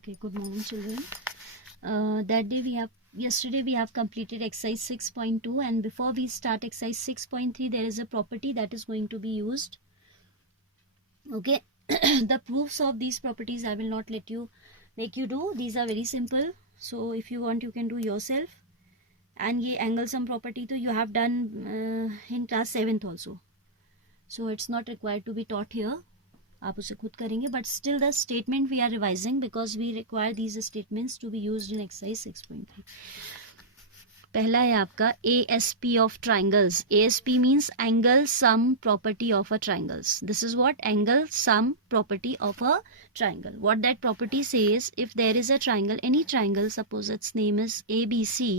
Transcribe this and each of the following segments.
Okay, good morning, children. Yesterday we have completed exercise 6.2, and before we start exercise 6.3, there is a property that is going to be used. Okay, the proofs of these properties I will not make you do. These are very simple. So if you want, you can do yourself. And ye angle sum property to you have done in class 7th also. So it's not required to be taught here. आप उसे खुद करेंगे, but still the statement we are revising because we require these statements to be used in exercise 6.3. पहला है आपका ASP of triangles. ASP means angle sum property of a triangles. This is what angle sum property of a triangle. What that property says, if there is a triangle, any triangle, suppose its name is ABC,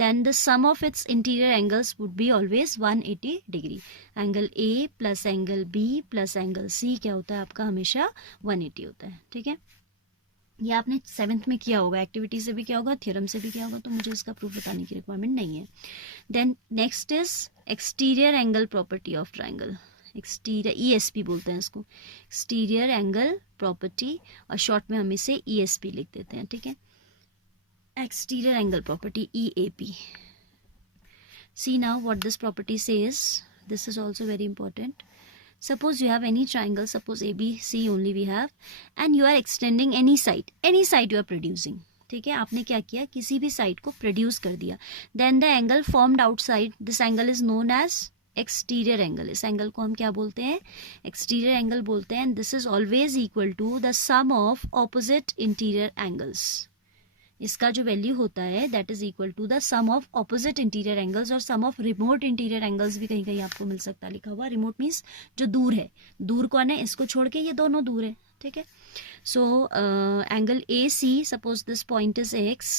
then the sum of its interior angles would be always 180 degree. Angle A plus angle B plus angle C क्या होता है आपका हमेशा 180 होता है. ठीक है, ये आपने 7th में किया होगा, एक्टिविटी से भी किया होगा, थ्योरम से भी किया होगा, तो मुझे इसका प्रूफ बताने की रिक्वायरमेंट नहीं है. Then next is exterior angle property of triangle. Exterior ESP बोलते हैं इसको, एक्सटीरियर एंगल प्रॉपर्टी, और शॉर्ट में हम इसे ESP लिख देते हैं. ठीक है, exterior angle property EAP. See now what this property says. This is also very important. Suppose you have any triangle, suppose ABC only we have, and you are extending any side you are producing. ठीक है, आपने क्या किया, किसी भी side को produce कर दिया. Then the angle formed outside, this angle is known as exterior angle. इस एंगल को हम क्या बोलते हैं, एक्सटीरियर एंगल बोलते हैं. And this is always equal to the sum of opposite interior angles. इसका जो वैल्यू होता है that is equal to the sum of opposite interior angles, और sum of remote interior angles भी कहीं कहीं आपको मिल सकता है लिखा हुआ. रिमोट मीन्स जो दूर है, दूर कौन है, इसको छोड़ के ये दोनों दूर है. ठीक है, so angle AC, suppose this point is X,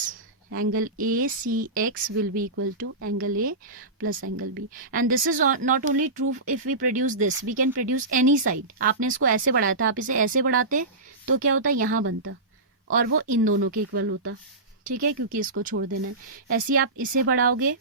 angle ACX will be equal to angle A plus angle B. And this is not only true if we produce this, we can produce any side. आपने इसको ऐसे बढ़ाया था, आप इसे ऐसे बढ़ाते तो क्या होता, यहाँ बनता, और वो इन दोनों के इक्वल होता. ठीक है, क्योंकि इसको छोड़ देना है. ऐसे आप इसे बढ़ाओगे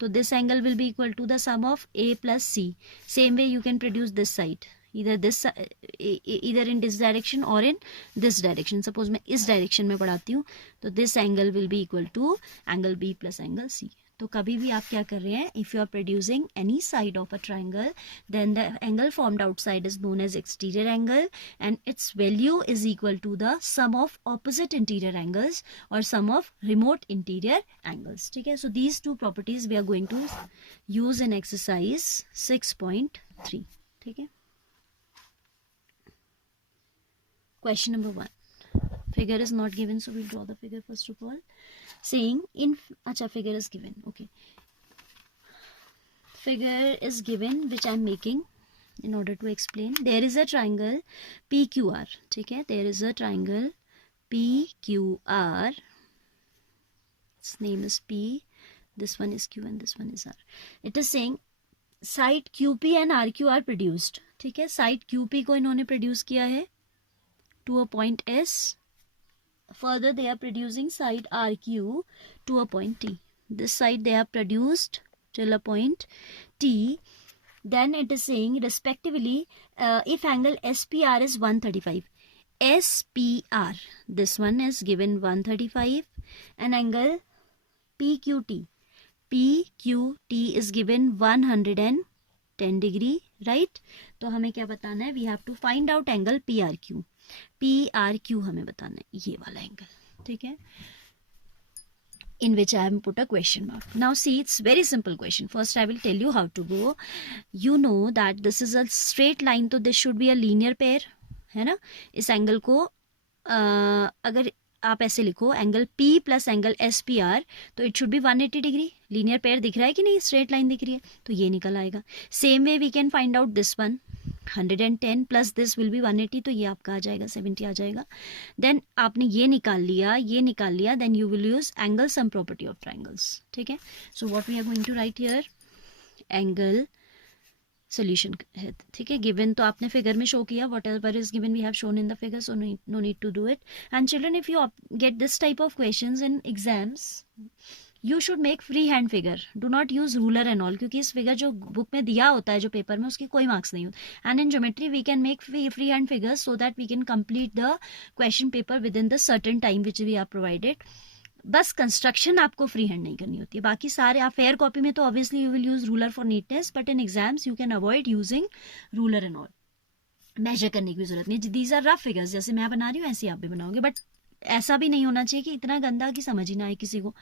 तो this angle will be equal to the sum of A plus C. Same way you can produce this side, either in this direction or in this direction. Suppose मैं इस डायरेक्शन में बढ़ाती हूँ तो this angle will be equal to angle B plus angle C. तो कभी भी आप क्या कर रहे हैं, if you are producing any side of a triangle, then the angle formed outside is known as exterior angle, and its value is equal to the sum of opposite interior angles और sum of remote interior angles. ठीक है, so these two properties we are going to use in exercise 6.3. ठीक है, question number 1. Figure is not given, so we'll draw the figure first of all. Saying in figure is given. Okay, figure is given which I am making in order to explain. There is a triangle PQR. ठीक है, there is a triangle PQR. Its name is P. This one is Q and this one is R. It is saying side QP and RQ are produced. ठीक है, side QP को इन्होंने produce किया है to a point S. Further they are producing side RQ to a point T. This side they have produced till a point T. Then it is saying respectively if angle SPR is 135, SPR, this one is given 135, and angle PQT is given 110 degree, right? तो हमें क्या बताना है, we have to find out angle PRQ. PRQ हमें बताना है, ये वाला एंगल. ठीक है, in which I have put a question mark. Now see, it's very simple question. First I will tell you how to go. You know that this is a straight line, तो this should be a linear pair, है ना. इस angle को अगर आप ऐसे लिखो angle P plus angle SPR, तो it should be 180 degree. Linear pair दिख रहा है कि नहीं, स्ट्रेट लाइन दिख रही है, तो ये निकल आएगा. Same way we can find out this one, 110 plus this will be 180, तो ये आपका आ जाएगा 70 आ जाएगा. देन आपने ये निकाल लिया, then you will use angle sum property of triangles. ठीक है, so what we are going to write here, angle solution है. ठीक है, गिवन तो आपने फिगर में शो किया, whatever is given we have shown in the figure, so no need to do it. And children, if you get this type of questions in exams, you should make free hand figure, do not use ruler and all, क्योंकि इस figure जो book में दिया होता है जो paper में उसकी कोई मार्क्स नहीं होते. And in geometry we can make free hand figures so that we can complete the question paper within the certain time which we are provided. बस कंस्ट्रक्शन आपको फ्री हैंड नहीं करनी होती है, बाकी सारे आप फेयर कॉपी में तो obviously you will use ruler for neatness, but in exams you can avoid using ruler and all. Measure करने की भी जरूरत नहीं. दीज आर रफ फिगर्स, जैसे मैं बना रही हूँ ऐसे आप भी बनाओगे, बट ऐसा भी नहीं होना चाहिए कि इतना गंदा कि समझ ही ना आए किसी को.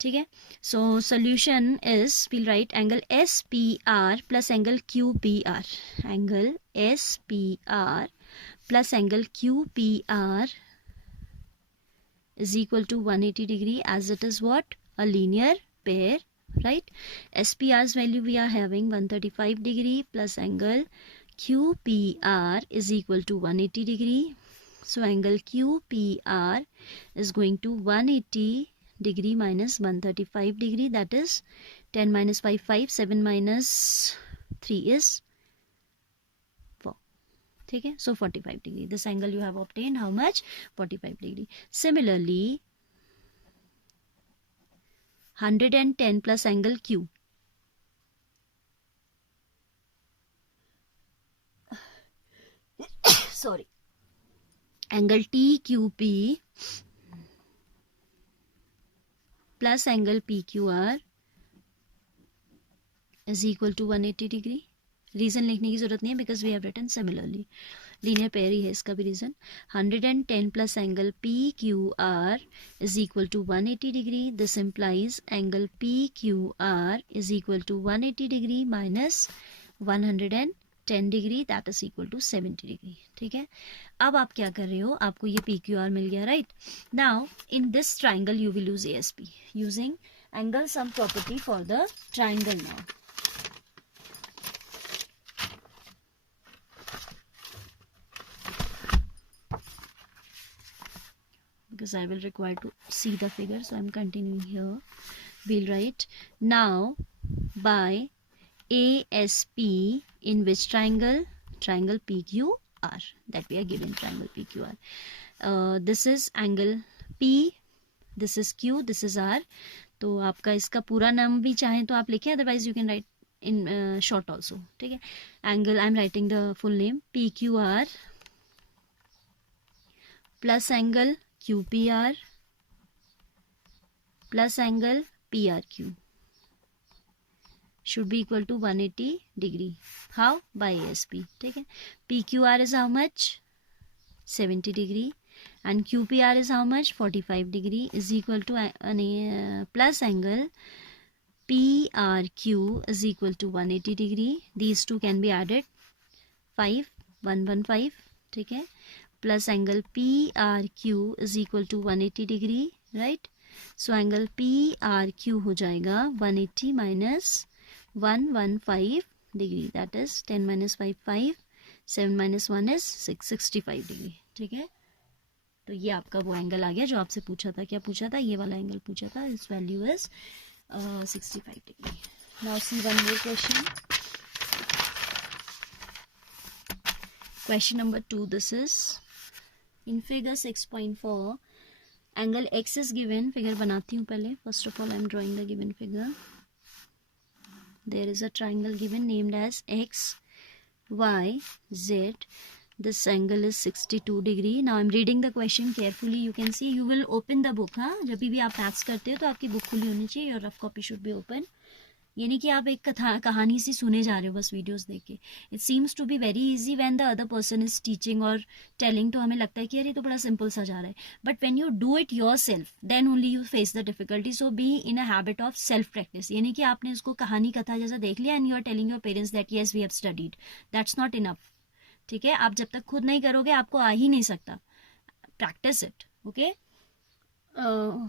ठीक है. So solution is, will write angle S P R plus angle Q P R. Angle S P R plus angle Q P R is equal to 180 degree, as it is what, a linear pair, right? SPR's value we are having 135 degree plus angle QPR is equal to 180 degree. So angle QPR is going to 180 degree minus 135 degree, that is 10 minus 5 5, 7 minus 3 is 4. ठीक है. So 45 degree. This angle you have obtained how much? 45 degree. Similarly 110 plus angle Q. Sorry. Angle TQP plus angle PQR is equal to 180 degree. Reason लिखने की जरूरत नहीं है because we have written similarly. Linear pair ही है इसका भी reason. 110 plus angle P Q R is equal to 180 degree. This implies angle P Q R is equal to 180 degree minus 110 degree, that is equal to 70 degree. ठीक है. अब आप क्या कर रहे हो, आपको ये पी क्यू आर मिल गया, right. Now in this triangle you will use A S P using angle sum property for the triangle. Now because I will require to see the figure, so I am continuing here. We'll write now by ASP in which triangle? Triangle PQR, that we are given, triangle PQR. This is angle P, this is Q, this is R. तो आपका इसका पूरा नाम भी चाहें तो आप लिखें, otherwise you can write in short also. ठीक है. Angle, I am writing the full name, PQR plus angle QPR plus angle PRQ should be equal to 180 degree. How? By ASP. ठीक है. PQR is how much? 70 degree and QPR is how much? 45 degree is equal to plus angle PRQ is equal to 180 degree. These two can be added. 5, 115. ठीक है. Plus angle PRQ is equal to 180 degree, right? So angle PRQ हो जाएगा 180 minus 115 degree, that is 10 minus 5 5, 7 minus 1 is 6, 65 degree. ठीक है. तो ये आपका वो एंगल आ गया जो आपसे पूछा था. क्या पूछा था? ये वाला एंगल पूछा था. इस value is 65 degree. Now see one more question. Question number 2. This is in figure 6.4. Angle X is given. Figure बनाती हूँ पहले. First of all, I am drawing the given figure. There is a triangle given named as X, Y, Z. This angle is 62 degree. Now I am reading the question carefully. You can see. You will open the book. हाँ, जब भी आप maths करते हो तो आपकी book खुली होनी चाहिए. Your rough copy should be open. ये नहीं कि आप एक कहानी सी सुने जा रहे हो बस वीडियोस देख के. It seems to be very easy when the other person is teaching और टेलिंग, तो हमें लगता है कि यार ये तो बड़ा सिंपल सा जा रहा है. But when you do it yourself then only you face the difficulty. So be in a habit of self practice. ये नहीं कि आपने इसको कहानी कथा जैसा देख लिया and you are telling your parents that yes we have studied. That's not enough. ठीक है. आप जब तक खुद नहीं करोगे आपको आ ही नहीं सकता. Practice it. Okay.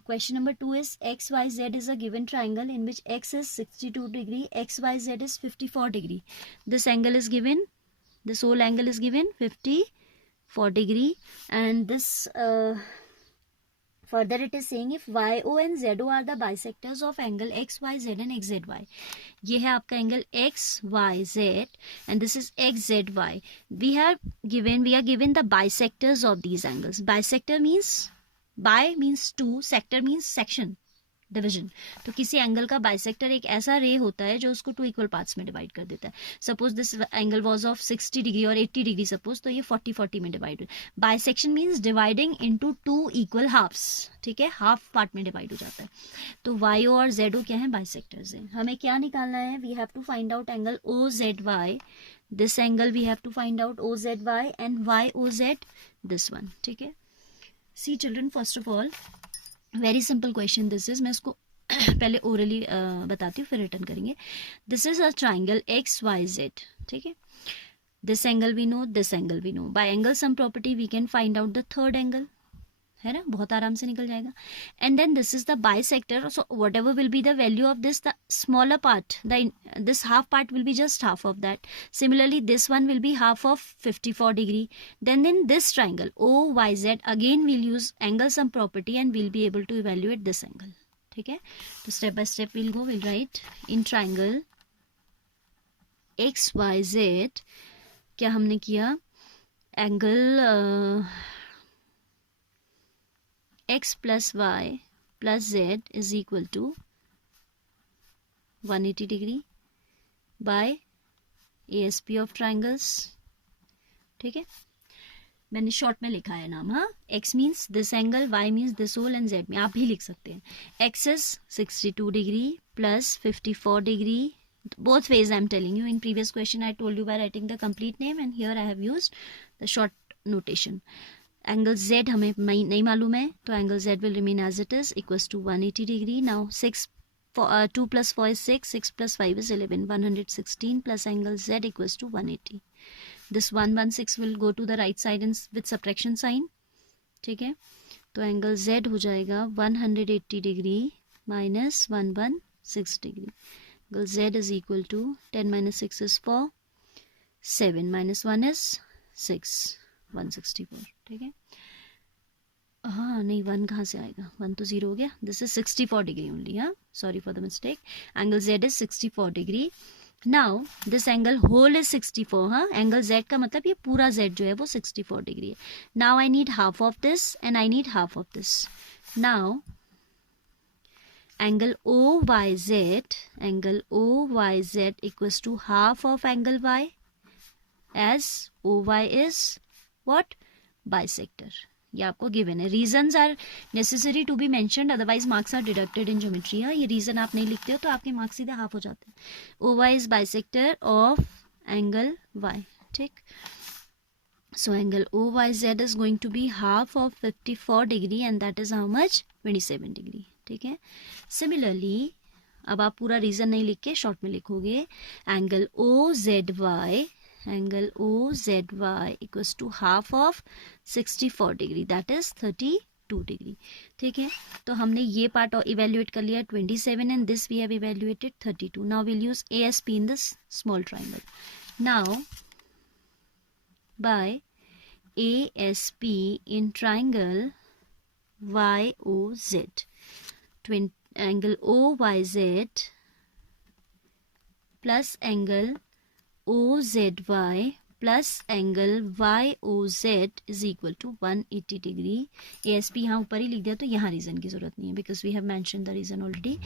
Question number 2 is XYZ is a given triangle in which X is 62 degree, XYZ is 54 degree. This angle is given, this whole angle is given 54 degree, and this further it is saying if YO and ZO are the bisectors of angle XYZ and XZY. ये है आपका angle XYZ and this is XZY. We are given the bisectors of these angles. Bisector means, bi means two, sector means section. Division. तो किसी angle का bisector एक ऐसा रे होता है जो उसको 2 इक्वल पार्ट्स में डिवाइड कर देता है। Suppose this angle was of 60 degree और 80 डिग्री सपोज, तो ये 40-40 में divide. Bisection means dividing into 2 equal halves, ठीक है, हाफ पार्ट में डिवाइड हो जाता है। तो YO और ZO क्या है, बाइसेक्टर्स हैं। हमें क्या निकालना है, we have to find out angle OZY, this angle we have to find out OZY and YOZ, this one, ठीक है। See children, first of all very simple question this is, मैं इसको पहले ओरली बताती हूँ फिर रिटर्न करेंगे। This is a triangle XYZ, ठीक है। This angle we know, this angle we know, by angle sum property we can find out the third angle, है ना, बहुत आराम से निकल जाएगा। And then this is the bisector, so whatever will be the value of this, the smaller part, this half part will be just half of that. Similarly this one will be half of 54 degree. Then in this triangle OYZ again will use angle sum property and will be able to evaluate this angle, ठीक है। तो step by step will go, will write in triangle XYZ क्या हमने किया, angle X plus Y plus Z is equal to 180 degree by ASP of triangles, ठीक है। मैंने short में लिखा है नाम, हाँ। X means this angle, Y means this whole and Z में आप भी लिख सकते हैं। X is 62 degree plus 54 degree, both ways I am telling you. In previous question I told you by writing the complete name and here I have used the short notation. Angle Z हमें नहीं मालूम है, तो angle Z will remain as it is, equals to 180 degree. Now 2 plus 4 is 6, 6 plus 5 is 11, 116 plus angle Z equals to 180. This 116 will go to the right side and with subtraction sign, ठीक है। तो angle Z हो जाएगा 180 degree minus 116 degree. Angle Z is equal to 10 minus 6 is 4, 7 minus 1 is 6, 164, ठीक है। हाँ नहीं, 1 कहाँ से आएगा, 1 तो 0 हो गया। दिस इज 64 डिग्री ओनली, हाँ, sorry for the mistake. Angle Z is 64 degree. Now this angle whole is 64, हाँ, एंगल Z का मतलब ये पूरा Z जो है वो 64 डिग्री है। Now I need half of this and I need half of this. Now angle OYZ equals to half of angle Y, as OY is what, bisector. ये आपको गिवन है। Reasons are necessary to be mentioned, otherwise marks are deducted in geometry. ये reason आप नहीं लिखते हो तो आपके मार्क्स सीधे हाफ हो जाते हैं। OY is bisector of angle Y, ठीक। So angle OYZ is going to be half of 54 degree and that is how much, 27 degree, ठीक है। सिमिलरली अब आप पूरा रीजन नहीं लिख के शॉर्ट में लिखोगे, angle OZY equals to half of 64 degree, that is 32 degree, ठीक है। तो हमने ये पार्ट इवेल्युएट कर लिया 27 and this we have evaluated 32. Now will use ASP in this small triangle. Now by ASP in triangle YOZ, angle OYZ plus angle OZY plus angle YOZ is equal to 180 degree. ASP यहाँ ऊपर ही लिख दिया तो यहाँ reason की जरूरत नहीं है because we have mentioned the reason already.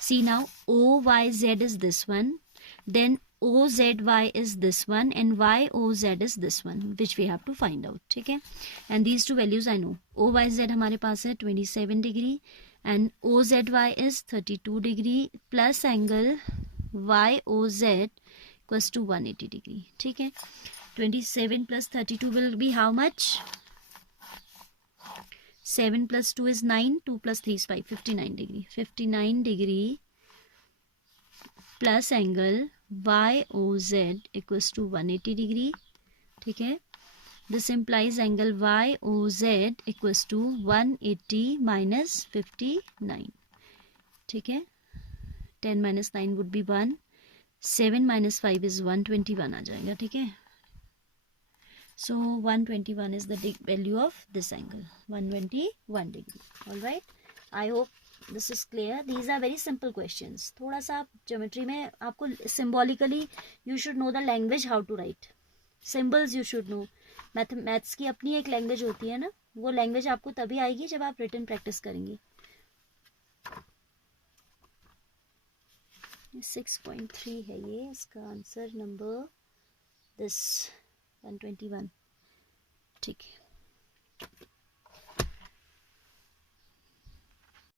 See now OYZ is this one, then OZY is this one and YOZ is this one which we have to find out. ठीक है, and these two values I know. OYZ हमारे पास है 27 degree and OZY is 32 degree plus angle YOZ equals to 180 degree. ठीक है, 27 plus 32 will be how much? 7 plus 2 is 9, 2 plus 3 is 5, 59 degree. 59 degree plus angle YOZ equals to 180 degree. ठीक है, this implies angle YOZ equals to 180 minus 59. ठीक है, 10 minus 9 would be 1, 7 minus 5 is 121 आ जाएगा. ठीक है, so 121 is the value of this angle, 121 degree. All right, I hope this is clear. These are very simple questions. थोड़ा सा आप geometry में आपको symbolically you should know the language how to write. Symbols you should know. Maths की अपनी एक language होती है ना, वो लैंग्वेज आपको तभी आएगी जब आप रिटन प्रैक्टिस करेंगे. 6.3 है ये, इसका आंसर नंबर दिस 121। ठीक है।